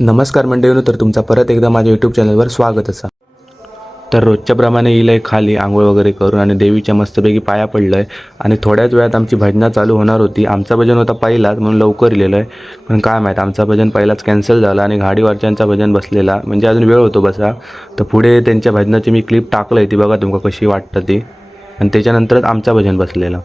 नमस्कार मंडळींनो, तर तुमचा परत एकदा माझ्या यूट्यूब चॅनलवर स्वागत असा. तर रोजच्या प्रमाणे येईल खाली आंघोळ वगैरे करून आणि देवीच्या मस्तपैकी पाया पडलं आहे आणि थोड्याच वेळात आमची भजनं चालू होणार होती. आमचा भजन होता पहिलाच म्हणून लवकर लिहिलं आहे, पण काय माहीत आमचा भजन पहिलाच कॅन्सल झाला आणि गाडीवरच्यांचा भजन बसलेला, म्हणजे अजून वेळ होतो बसा. तर पुढे त्यांच्या भजनाची मी क्लिप टाकलं आहे, ती बघा तुमका कशी वाटतं ती, आणि त्याच्यानंतरच आमचा भजन बसलेला.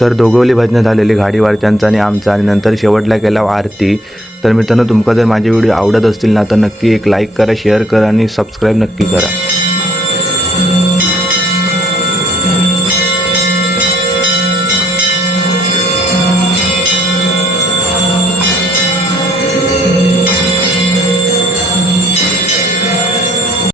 तर दोघवली भजनं झालेली गाडीवरच्यांचा आणि आमचा, आणि नंतर शेवटला केला आरती. तर मित्रांनो, तुमका जर माझे व्हिडिओ आवडत असतील ना तर नक्की एक लाईक करा, शेअर करा आणि सबस्क्राईब नक्की करा.